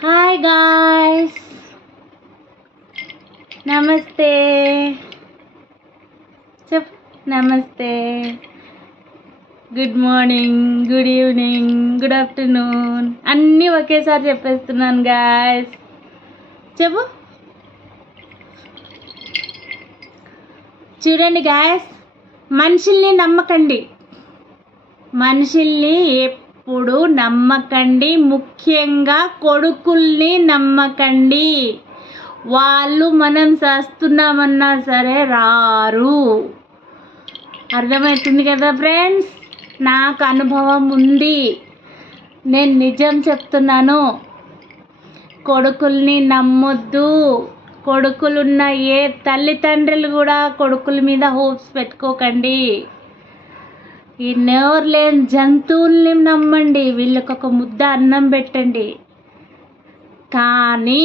Hi guys, నమస్తే. చెప్ నమస్తే, good morning, good evening, good afternoon అన్నీ ఒకేసారి చెప్పేస్తున్నాను గాయ్స్. చెప్పు. చూడండి గాయ్స్, మనుషుల్ని నమ్మకండి, మనుషుల్ని ఎప్పుడు నమ్మకండి. ముఖ్యంగా కొడుకుల్ని నమ్మకండి. వాళ్ళు మనం చేస్తున్నామన్నా సరే రారు. అర్థమవుతుంది కదా ఫ్రెండ్స్? నాకు అనుభవం ఉంది, నేను నిజం చెప్తున్నాను. కొడుకుల్ని నమ్మొద్దు. కొడుకులున్న ఏ తల్లిదండ్రులు కూడా కొడుకుల మీద హోప్స్ పెట్టుకోకండి. ఈ నోరు లేని జంతువుల్ని నమ్మండి, వీళ్ళకి ఒక ముద్ద అన్నం పెట్టండి. కానీ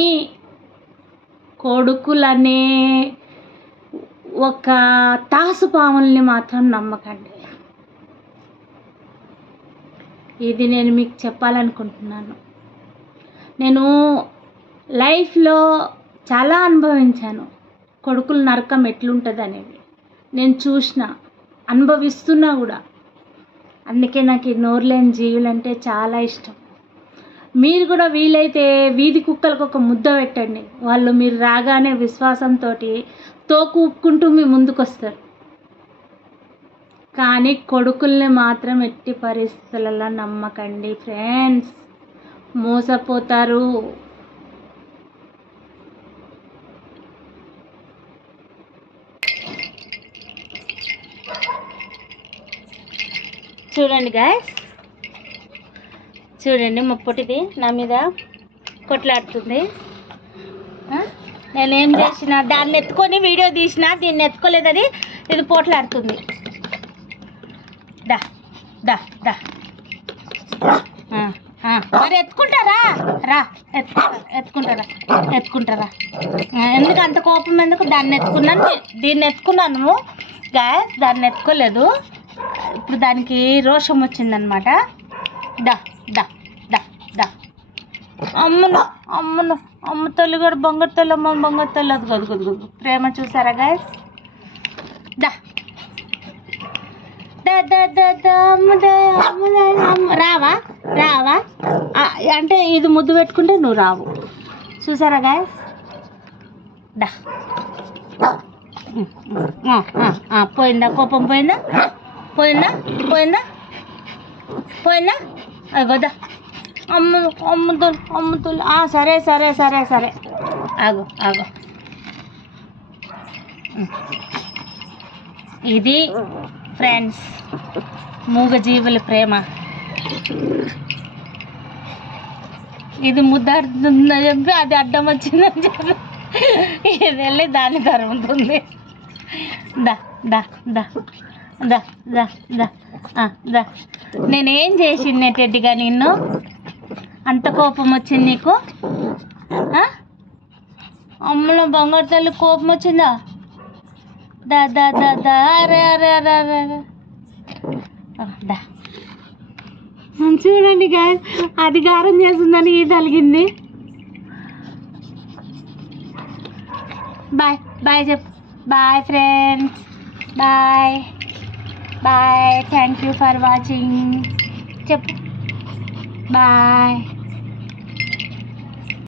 కొడుకులనే ఒక తాసుపాముల్ని మాత్రం నమ్మకండి. ఇది నేను మీకు చెప్పాలనుకుంటున్నాను. నేను లైఫ్లో చాలా అనుభవించాను. కొడుకుల నరకం ఎట్లుంటుంది అనేది నేను చూసిన, అనుభవిస్తున్నా కూడా. అందుకే నాకు ఈ నోరులేని జీవులంటే చాలా ఇష్టం. మీరు కూడా వీలైతే వీధి కుక్కలకు ఒక ముద్ద పెట్టండి. వాళ్ళు మీరు రాగానే విశ్వాసంతో తోకు ఊపుకుంటూ మీ ముందుకు వస్తారు. కానీ కొడుకుల్ని మాత్రం ఎట్టి పరిస్థితులలో నమ్మకండి ఫ్రెండ్స్, మోసపోతారు. చూడండి గాయస్, చూడండి ముప్పటిది నా మీద కొట్లాడుతుంది. నేనేం చేసిన, దాన్ని ఎత్తుకొని వీడియో తీసిన, దీన్ని ఎత్తుకోలేదని ఇది పోట్లాడుతుంది. దా దా దా మరి ఎత్తుకుంటారా? రా ఎత్తుకుంటారా? ఎందుకు అంత కోపం? ఎందుకు? దాన్ని ఎత్తుకున్నాను, దీన్ని ఎత్తుకున్నాను గాయస్, దాన్ని ఎత్తుకోలేదు. ఇప్పుడు దానికి రోషం వచ్చిందనమాట. దా దా దా దా అమ్మను అమ్మను అమ్మ తల్లి గారు, బంగారు తల్లి, అమ్మ బంగారు తల్లి. అది గదు గదు గదు ప్రేమ చూసారా గాయస్? దా దా దా దా దా అమ్మ రావా రావా అంటే ఇది ముద్దు పెట్టుకుంటే నువ్వు రావు. చూసారా గాయస్? దా పోయిందా? కోపం పోయిందా? పోయిందా? పోయిందా? పోయిందా? అగోదా అమ్ముతోలు. సరే సరే సరే సరే, ఆగు ఆగు. ఇది ఫ్రెండ్స్ మూగజీవుల ప్రేమ. ఇది ముద్దాడుతుందని చెప్పి అది అడ్డం వచ్చిందని చెప్పి ఇది వెళ్ళి దాన్ని తరుగుతుంది. దా దా దా దా దా దా దా. నేనేం చేసిండేటట్టుగా నిన్ను అంత కోపం వచ్చింది నీకు? అమ్మలో బంగారు తల్లి కోపం వచ్చిందా? దా దా దా దా అరే అరే అరే అరే దా. చూడండి గాయ, అది గారం చేస్తుందని ఇది అలిగింది. బాయ్ బాయ్ చెప్పు. Bye friends, bye bye. Thank you for watching. చెప్పు బాయ్.